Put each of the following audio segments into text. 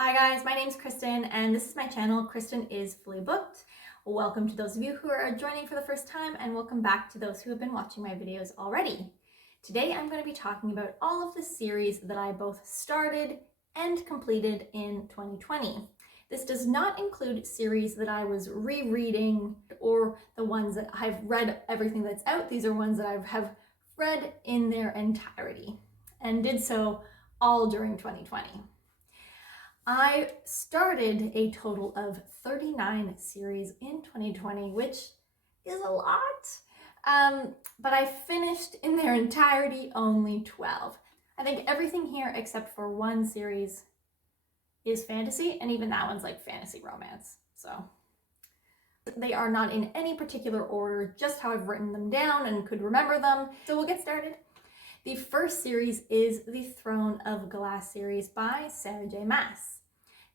Hi guys, my name's Kristen and this is my channel, Kristen is Fully Booked. Welcome to those of you who are joining for the first time and welcome back to those who have been watching my videos already. Today I'm going to be talking about all of the series that I both started and completed in 2020. This does not include series that I was rereading or the ones that I've read everything that's out. These are ones that I have read in their entirety and did so all during 2020. I started a total of 39 series in 2020, which is a lot, but I finished in their entirety only 12. I think everything here except for one series is fantasy, and even that one's like fantasy romance. So they are not in any particular order, just how I've written them down and could remember them. So we'll get started. The first series is the Throne of Glass series by Sarah J. Maas.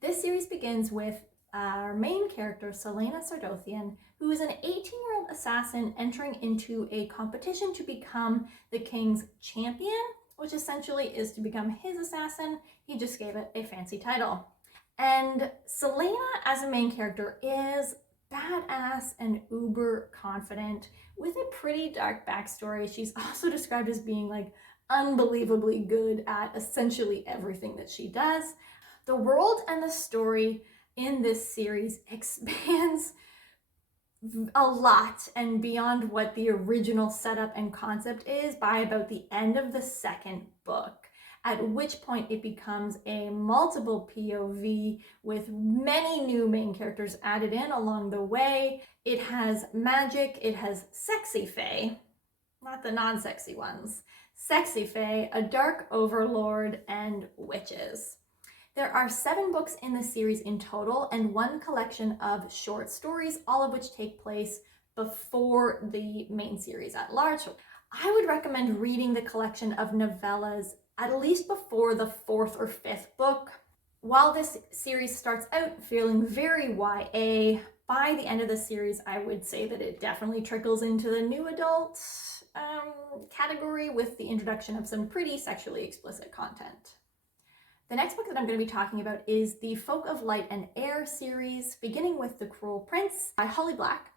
This series begins with our main character, Celaena Sardothien, who is an 18-year-old assassin entering into a competition to become the king's champion, which essentially is to become his assassin. He just gave it a fancy title. And Celaena, as a main character, is badass and uber confident with a pretty dark backstory. She's also described as being like unbelievably good at essentially everything that she does. The world and the story in this series expands a lot and beyond what the original setup and concept is by about the end of the second book, at which point it becomes a multiple POV with many new main characters added in along the way. It has magic, it has sexy fae, not the non-sexy ones, sexy fae, a dark overlord, and witches. There are 7 books in the series in total and 1 collection of short stories, all of which take place before the main series at large. I would recommend reading the collection of novellas at least before the 4th or 5th book. While this series starts out feeling very YA, by the end of the series I would say that it definitely trickles into the new adult category with the introduction of some pretty sexually explicit content. The next book that I'm going to be talking about is the Folk of Light and Air series, beginning with The Cruel Prince by Holly Black.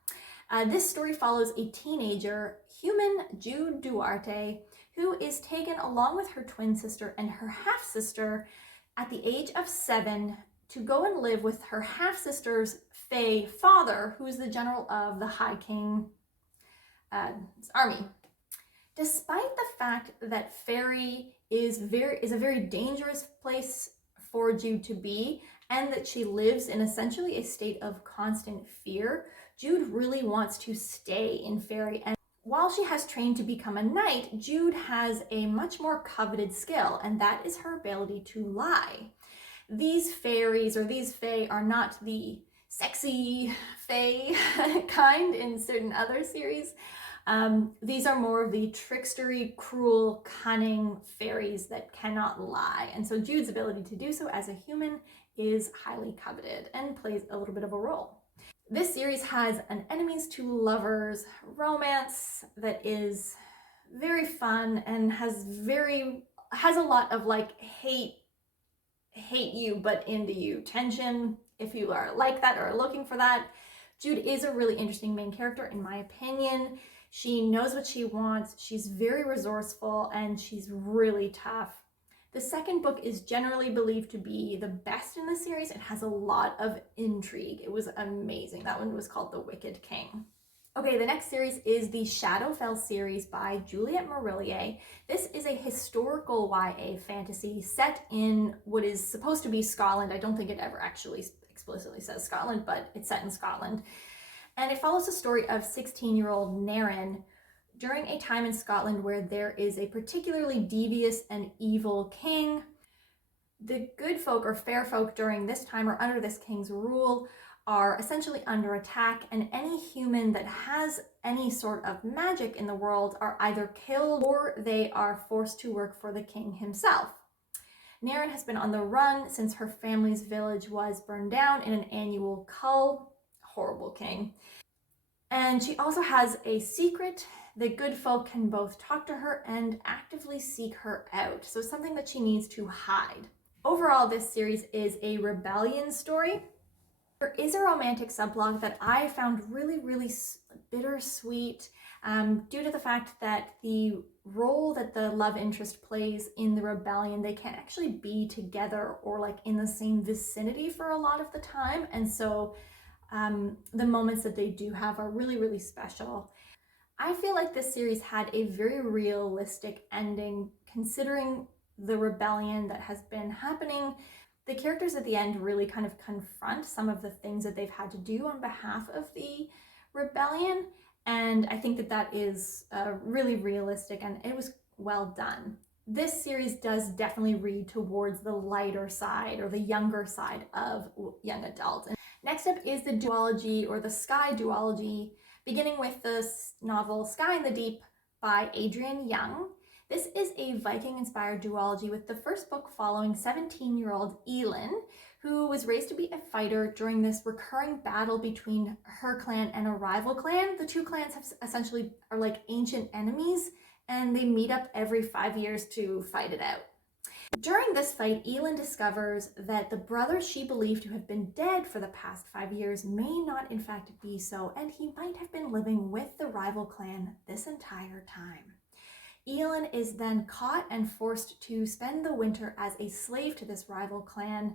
This story follows a teenager, human Jude Duarte, who is taken along with her twin sister and her half-sister at the age of 7 to go and live with her half-sister's fae father, who is the general of the High King's army. Despite the fact that Faerie is a very dangerous place for Jude to be, and that she lives in essentially a state of constant fear, Jude really wants to stay in Faerie. And while she has trained to become a knight, Jude has a much more coveted skill, and that is her ability to lie. These fairies, or these fae, are not the sexy fae kind in certain other series. These are more of the trickstery, cruel, cunning fairies that cannot lie. And so Jude's ability to do so as a human is highly coveted and plays a little bit of a role. This series has an enemies to lovers romance that is very fun and has a lot of like hate you but into you tension. If you are like that or looking for that, Jude is a really interesting main character in my opinion. She knows what she wants, she's very resourceful, and she's really tough. The second book is generally believed to be the best in the series. It has a lot of intrigue. It was amazing. That one was called The Wicked King. Okay, the next series is the Shadowfell series by Juliette Marillier. This is a historical YA fantasy set in what is supposed to be Scotland. I don't think it ever actually explicitly says Scotland, but it's set in Scotland. And it follows the story of 16-year-old Naren during a time in Scotland where there is a particularly devious and evil king. The good folk or fair folk during this time or under this king's rule are essentially under attack, and any human that has any sort of magic in the world are either killed or they are forced to work for the king himself. Naren has been on the run since her family's village was burned down in an annual cull. Horrible king. And she also has a secret. The good folk can both talk to her and actively seek her out. So something that she needs to hide. Overall, this series is a rebellion story. There is a romantic subplot that I found really, really bittersweet due to the fact that the role that the love interest plays in the rebellion, they can't actually be together or like in the same vicinity for a lot of the time. And so the moments that they do have are really, really special. I feel like this series had a very realistic ending considering the rebellion that has been happening. The characters at the end really kind of confront some of the things that they've had to do on behalf of the rebellion, and I think that that is really realistic, and it was well done. This series does definitely read towards the lighter side or the younger side of young adult. Next up is the duology or the Sky duology, beginning with the novel Sky in the Deep by Adrienne Young. This is a Viking-inspired duology with the first book following 17-year-old Elin, who was raised to be a fighter during this recurring battle between her clan and a rival clan. The two clans essentially are like ancient enemies, and they meet up every 5 years to fight it out. During this fight, Elin discovers that the brother she believed to have been dead for the past 5 years may not in fact be so, and he might have been living with the rival clan this entire time. Elin is then caught and forced to spend the winter as a slave to this rival clan,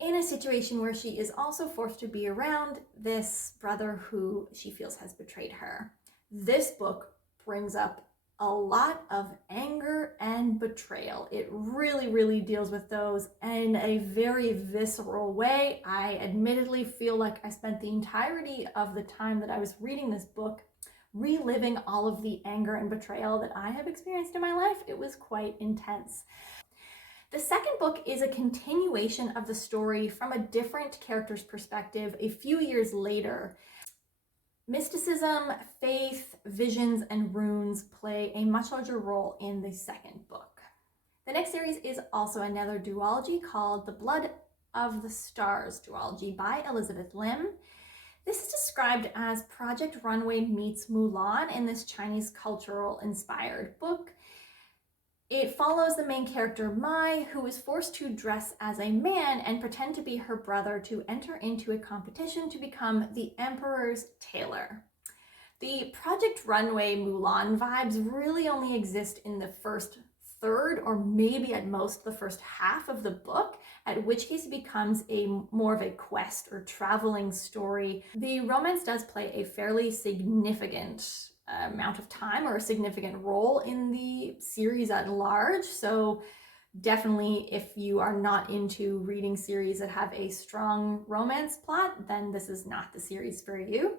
in a situation where she is also forced to be around this brother who she feels has betrayed her. This book brings up a lot of anger and betrayal. It really, really deals with those in a very visceral way. I admittedly feel like I spent the entirety of the time that I was reading this book reliving all of the anger and betrayal that I have experienced in my life. It was quite intense. The second book is a continuation of the story from a different character's perspective a few years later. Mysticism, faith, visions, and runes play a much larger role in the second book. The next series is also another duology called The Blood of the Stars duology by Elizabeth Lim. This is described as Project Runway meets Mulan in this Chinese cultural inspired book. It follows the main character Mai, who is forced to dress as a man and pretend to be her brother to enter into a competition to become the Emperor's tailor. The Project Runway Mulan vibes really only exist in the first third, or maybe at most the first half of the book, at which case it becomes more of a quest or traveling story. The romance does play a fairly significant amount of time or a significant role in the series at large, so definitely if you are not into reading series that have a strong romance plot, then this is not the series for you.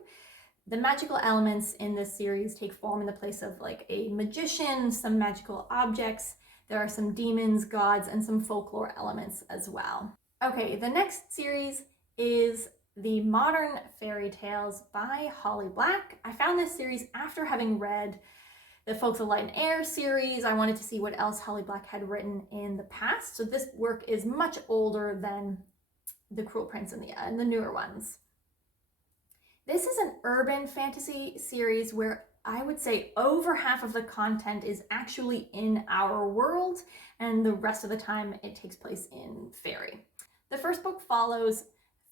The magical elements in this series take form in the place of like a magician, some magical objects. There are some demons, gods, and some folklore elements as well. Okay, the next series is the Modern Fairy Tales by Holly Black. I found this series after having read the Folks of Light and Air series. I wanted to see what else Holly Black had written in the past. So this work is much older than The Cruel Prince and the newer ones. This is an urban fantasy series where I would say over half of the content is actually in our world, and the rest of the time it takes place in Faerie. The first book follows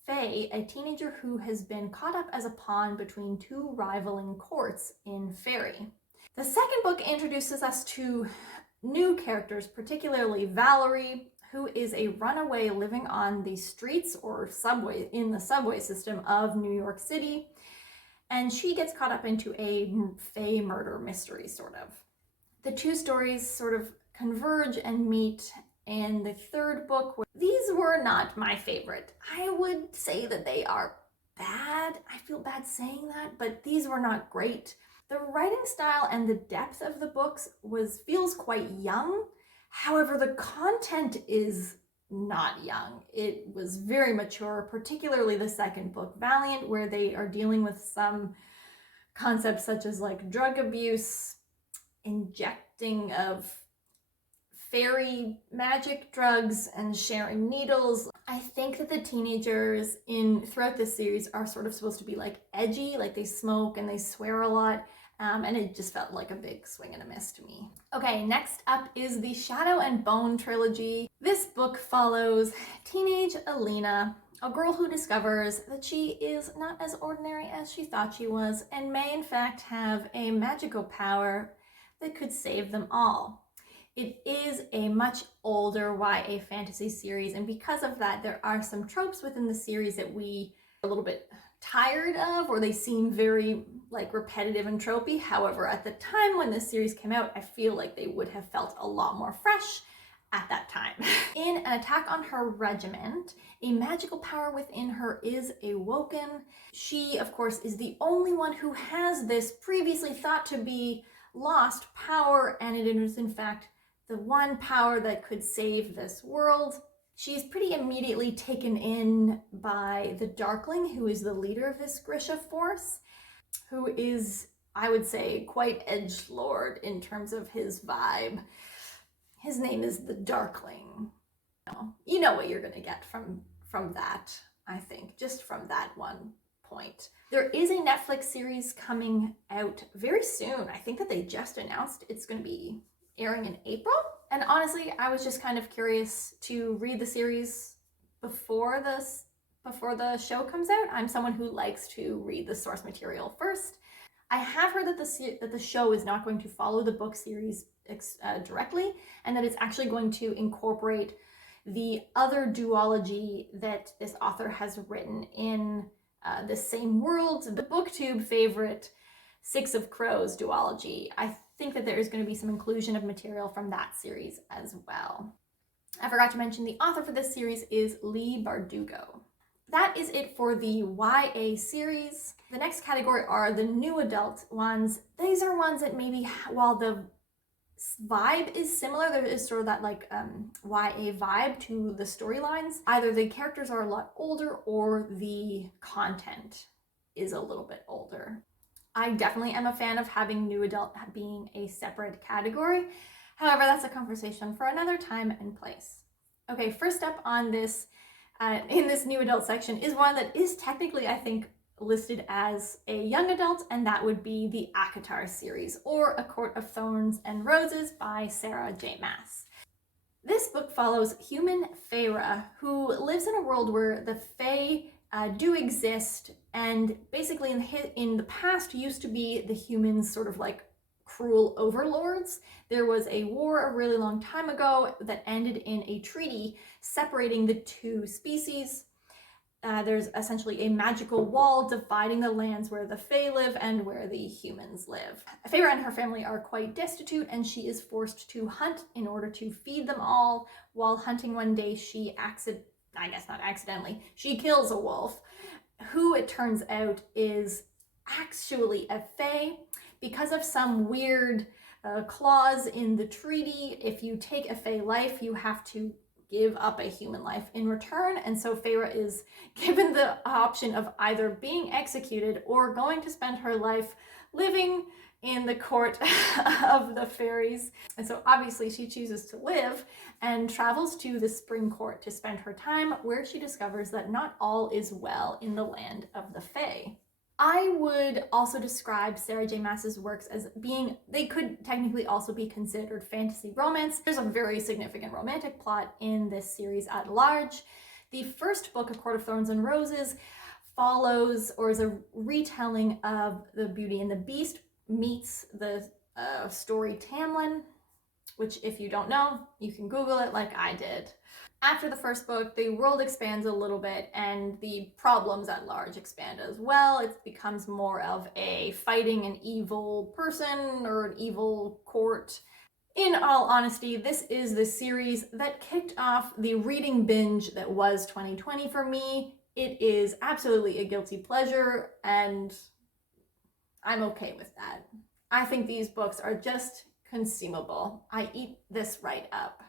Faye, a teenager who has been caught up as a pawn between two rivaling courts in Faerie. The second book introduces us to new characters, particularly Valerie, who is a runaway living on the streets or subway in the subway system of New York City, and she gets caught up into a Fae murder mystery, sort of. The two stories sort of converge and meet in the third book. These were not my favorite. I would say that they are bad. I feel bad saying that, but these were not great. The writing style and the depth of the books feels quite young. However, the content is not young. It was very mature, particularly the second book, Valiant, where they are dealing with some concepts such as like drug abuse, injecting of fairy magic drugs, and sharing needles. I think that the teenagers throughout this series are sort of supposed to be like edgy, like they smoke and they swear a lot. and it just felt like a big swing and a miss to me. Okay, next up is the Shadow and Bone Trilogy. This book follows teenage Alina, a girl who discovers that she is not as ordinary as she thought she was and may in fact have a magical power that could save them all. It is a much older YA fantasy series, and because of that, there are some tropes within the series that we are a little bit tired of, or they seem very like repetitive and tropey. However, at the time when this series came out, I feel like they would have felt a lot more fresh at that time. In an attack on her regiment, a magical power within her is awoken. She, of course, is the only one who has this previously thought to be lost power, and it is in fact the one power that could save this world. She's pretty immediately taken in by the Darkling, who is the leader of this Grisha force, who is, I would say, quite edgelord in terms of his vibe. His name is the Darkling. You know what you're gonna get from that, I think, just from that one point. There is a Netflix series coming out very soon. I think that they just announced it's gonna be airing in April. And honestly, I was just kind of curious to read the series before the show comes out. I'm someone who likes to read the source material first. I have heard that the show is not going to follow the book series directly, and that it's actually going to incorporate the other duology that this author has written in the same world, the BookTube favorite Six of Crows duology. I think that there is going to be some inclusion of material from that series as well. I forgot to mention the author for this series is Leigh Bardugo. That is it for the YA series. The next category are the new adult ones. These are ones that maybe, while the vibe is similar, there is sort of that like YA vibe to the storylines. Either the characters are a lot older or the content is a little bit older. I definitely am a fan of having new adult being a separate category. However, that's a conversation for another time and place. Okay, first up on this, in this new adult section is one that is technically, I think, listed as a young adult, and that would be the ACOTAR series, or A Court of Thorns and Roses by Sarah J. Maas. This book follows human Faerie, who lives in a world where the Fae do exist, and basically in the past used to be the humans sort of like cruel overlords. There was a war a really long time ago that ended in a treaty separating the two species. There's essentially a magical wall dividing the lands where the Fae live and where the humans live. Faerie and her family are quite destitute, and she is forced to hunt in order to feed them all. While hunting one day, she she kills a wolf, who it turns out is actually a Fae. Because of some weird clause in the treaty, if you take a Fae life, you have to give up a human life in return, and so Faerie is given the option of either being executed or going to spend her life living in the court of the fairies. And so obviously she chooses to live and travels to the Spring Court to spend her time, where she discovers that not all is well in the land of the Fae. I would also describe Sarah J. Maas's works as being, they could technically also be considered fantasy romance. There's a very significant romantic plot in this series at large. The first book, A Court of Thorns and Roses, follows or is a retelling of The Beauty and the Beast meets the story Tamlin, which if you don't know, you can Google it like I did. After the first book, the world expands a little bit and the problems at large expand as well. It becomes more of a fighting an evil person or an evil court. In all honesty, this is the series that kicked off the reading binge that was 2020 for me. It is absolutely a guilty pleasure, and I'm okay with that. I think these books are just consumable. I eat this right up.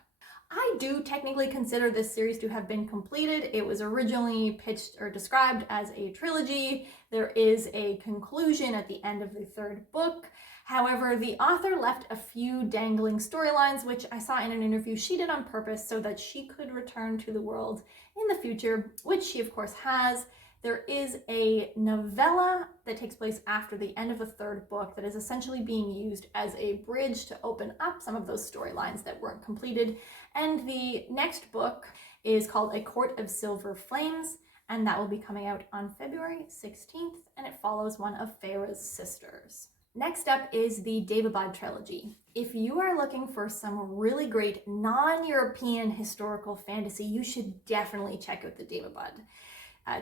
I do technically consider this series to have been completed. It was originally pitched or described as a trilogy. There is a conclusion at the end of the third book. However, the author left a few dangling storylines, which I saw in an interview she did on purpose so that she could return to the world in the future, which she of course has. There is a novella that takes place after the end of the third book that is essentially being used as a bridge to open up some of those storylines that weren't completed. And the next book is called A Court of Silver Flames, and that will be coming out on February 16th, and it follows one of Faerie's sisters. Next up is the Devabod Trilogy. If you are looking for some really great non-European historical fantasy, you should definitely check out the Devabod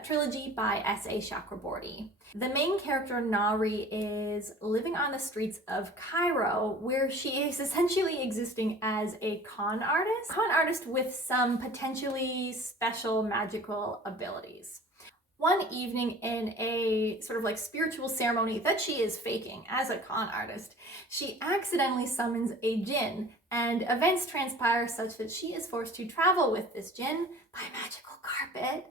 Trilogy by S.A. Chakraborty. The main character, Nari, is living on the streets of Cairo, where she is essentially existing as a con artist with some potentially special magical abilities. One evening in a sort of like spiritual ceremony that she is faking as a con artist, she accidentally summons a djinn, and events transpire such that she is forced to travel with this djinn by magical carpet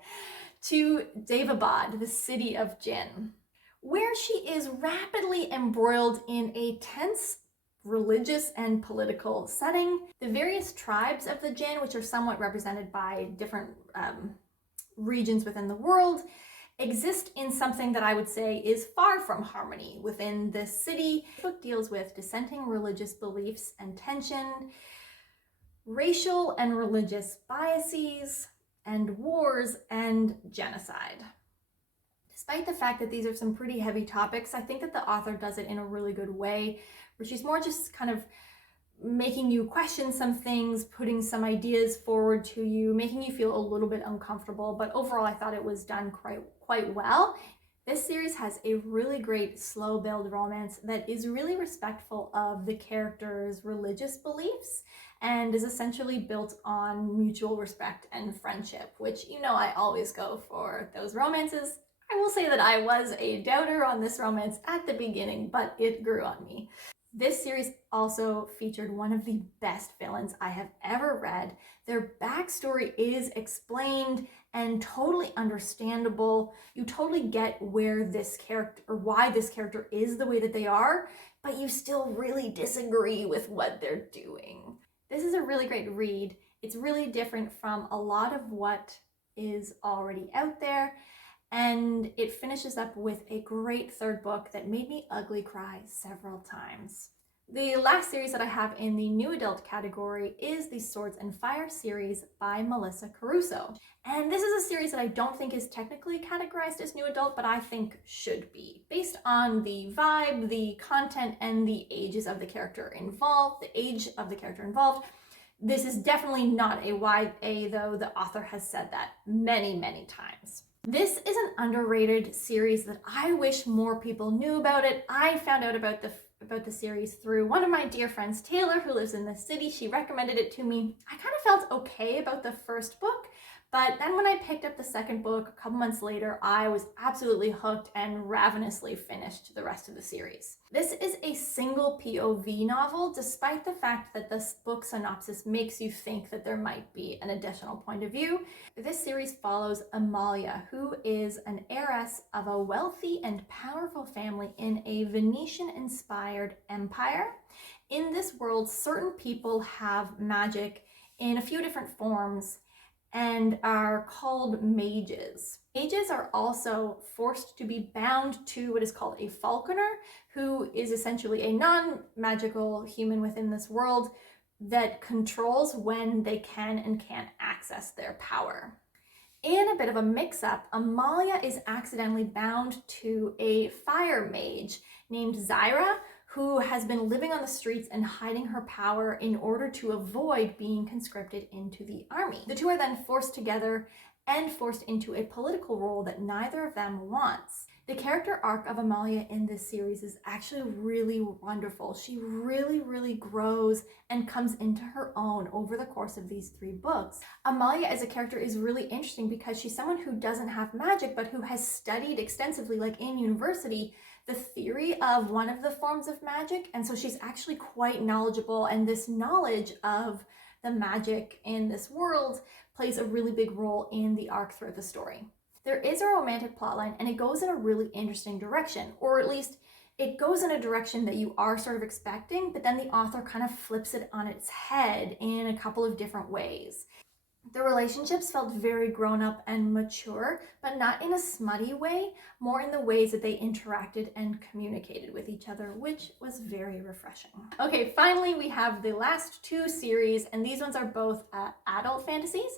to Daevabad, the city of Jinn, where she is rapidly embroiled in a tense religious and political setting. The various tribes of the Jinn, which are somewhat represented by different regions within the world, exist in something that I would say is far from harmony within this city. The book deals with dissenting religious beliefs and tension, racial and religious biases, and wars and genocide. Despite the fact that these are some pretty heavy topics, I think that the author does it in a really good way, where she's more just kind of making you question some things, putting some ideas forward to you, making you feel a little bit uncomfortable, but overall I thought it was done quite well. This series has a really great slow build romance that is really respectful of the characters' religious beliefs and is essentially built on mutual respect and friendship, which, you know, I always go for those romances. I will say that I was a doubter on this romance at the beginning, but it grew on me. This series also featured one of the best villains I have ever read. Their backstory is explained and totally understandable. You totally get where this character, or why this character is the way that they are, but you still really disagree with what they're doing. This is a really great read. It's really different from a lot of what is already out there, and it finishes up with a great third book that made me ugly cry several times. The last series that I have in the new adult category is the Swords and Fire series by Melissa Caruso. And this is a series that I don't think is technically categorized as new adult, but I think should be, based on the vibe, the content, and the ages of the character involved, the age of the character involved. This is definitely not a YA, though the author has said that many, many times. This is an underrated series that I wish more people knew about it. I found out about the series through one of my dear friends, Taylor, who lives in the city. She recommended it to me. I kind of felt okay about the first book, but then when I picked up the second book a couple months later, I was absolutely hooked and ravenously finished the rest of the series. This is a single POV novel, despite the fact that this book synopsis makes you think that there might be an additional point of view. This series follows Amalia, who is an heiress of a wealthy and powerful family in a Venetian-inspired empire. In this world, certain people have magic in a few different forms and are called mages. Mages are also forced to be bound to what is called a falconer, who is essentially a non-magical human within this world that controls when they can and can't access their power. In a bit of a mix-up, Amalia is accidentally bound to a fire mage named Zyra, who has been living on the streets and hiding her power in order to avoid being conscripted into the army. The two are then forced together and forced into a political role that neither of them wants. The character arc of Amalia in this series is actually really wonderful. She really grows and comes into her own over the course of these 3 books. Amalia as a character is really interesting because she's someone who doesn't have magic, but who has studied extensively, like in university, the theory of one of the forms of magic, and so she's actually quite knowledgeable, and this knowledge of the magic in this world plays a really big role in the arc throughout the story. There is a romantic plotline, and it goes in a really interesting direction, or at least it goes in a direction that you are sort of expecting, but then the author kind of flips it on its head in a couple of different ways. The relationships felt very grown up and mature, but not in a smutty way, more in the ways that they interacted and communicated with each other, which was very refreshing. Okay, finally we have the last two series, and these ones are both adult fantasies.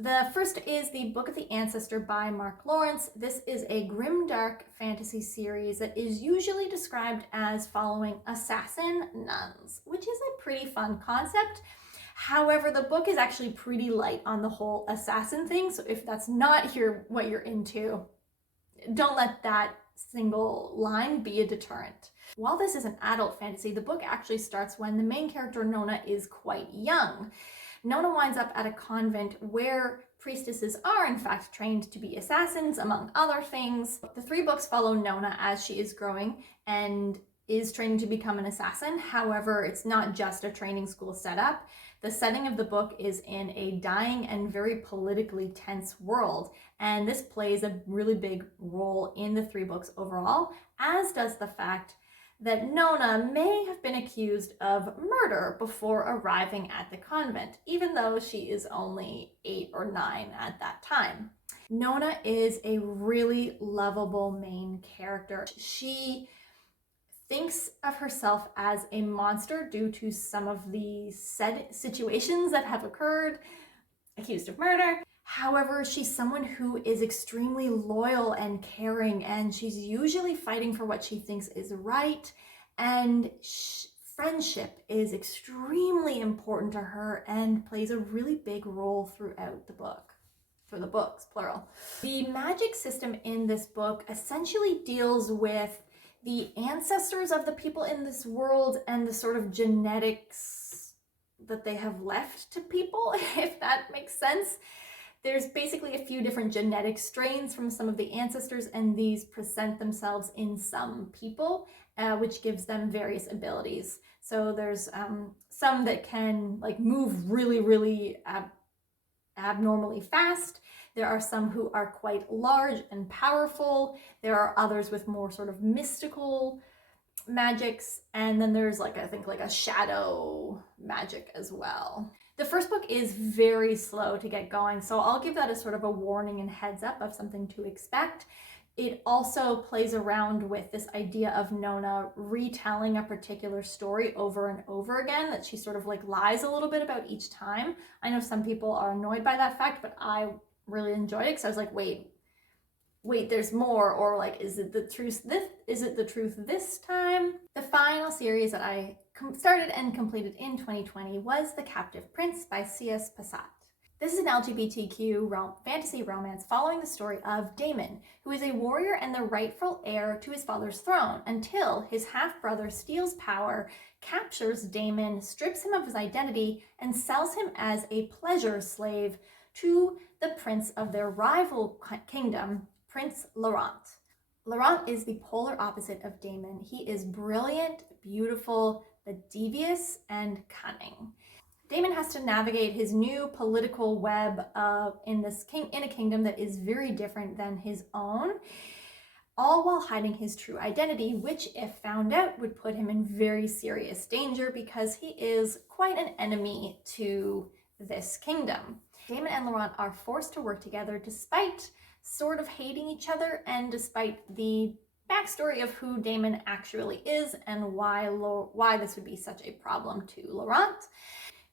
The first is the Book of the Ancestor by Mark Lawrence. This is a grimdark fantasy series that is usually described as following assassin nuns, which is a pretty fun concept. However, the book is actually pretty light on the whole assassin thing, so if that's not what you're into, don't let that single line be a deterrent. While this is an adult fantasy, the book actually starts when the main character Nona is quite young. Nona winds up at a convent where priestesses are in fact trained to be assassins, among other things. The three books follow Nona as she is growing and is training to become an assassin. However, it's not just a training school setup. The setting of the book is in a dying and very politically tense world, and this plays a really big role in the three books overall, as does the fact that Nona may have been accused of murder before arriving at the convent, even though she is only 8 or 9 at that time. Nona is a really lovable main character. She thinks of herself as a monster due to some of the said situations that have occurred, accused of murder. However, she's someone who is extremely loyal and caring, and she's usually fighting for what she thinks is right, and friendship is extremely important to her and plays a really big role throughout the book. For the books, plural. The magic system in this book essentially deals with the ancestors of the people in this world and the sort of genetics that they have left to people, if that makes sense. There's basically a few different genetic strains from some of the ancestors, and these present themselves in some people, which gives them various abilities. So there's some that can like move really, really abnormally fast. There are some who are quite large and powerful. There are others with more sort of mystical magics, and then there's I think a shadow magic as well. The first book is very slow to get going, so I'll give that as sort of a warning and heads up of something to expect. It also plays around with this idea of Nona retelling a particular story over and over again, that she sort of lies a little bit about each time. I know some people are annoyed by that fact, but I really enjoyed it because I was like, wait, there's more, or is it the truth this time? The final series that I started and completed in 2020 was The Captive Prince by C.S. Passat. This is an LGBTQ fantasy romance following the story of Daemon, who is a warrior and the rightful heir to his father's throne, until his half-brother steals power, captures Daemon, strips him of his identity, and sells him as a pleasure slave to the prince of their rival kingdom, Prince Laurent. Laurent is the polar opposite of Daemon. He is brilliant, beautiful, but devious and cunning. Daemon has to navigate his new political web in a kingdom that is very different than his own, all while hiding his true identity, which, if found out, would put him in very serious danger because he is quite an enemy to this kingdom. Daemon and Laurent are forced to work together despite sort of hating each other, and despite the backstory of who Daemon actually is and why this would be such a problem to Laurent.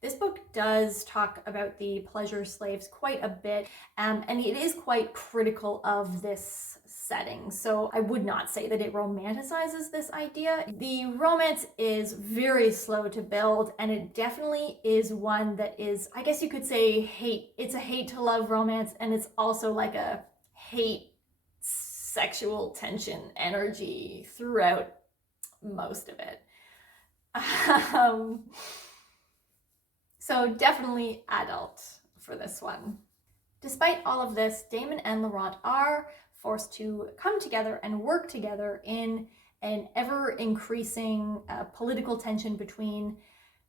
This book does talk about the pleasure slaves quite a bit, and it is quite critical of this setting. So I would not say that it romanticizes this idea. The romance is very slow to build, and it definitely is one that is, I guess you could say, it's a hate to love romance, and it's also like a hate sexual tension energy throughout most of it. So definitely adult for this one. Despite all of this, Daemon and Laurent are forced to come together and work together in an ever-increasing political tension between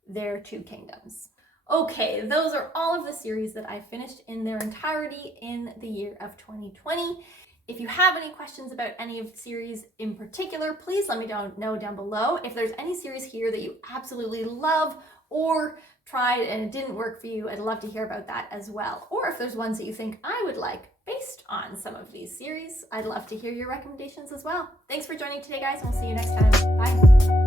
their two kingdoms. Okay, those are all of the series that I finished in their entirety in the year of 2020. If you have any questions about any of the series in particular, please let me know down below. If there's any series here that you absolutely love or tried and it didn't work for you, I'd love to hear about that as well. Or if there's ones that you think I would like based on some of these series, I'd love to hear your recommendations as well. Thanks for joining today, guys, and we'll see you next time. Bye.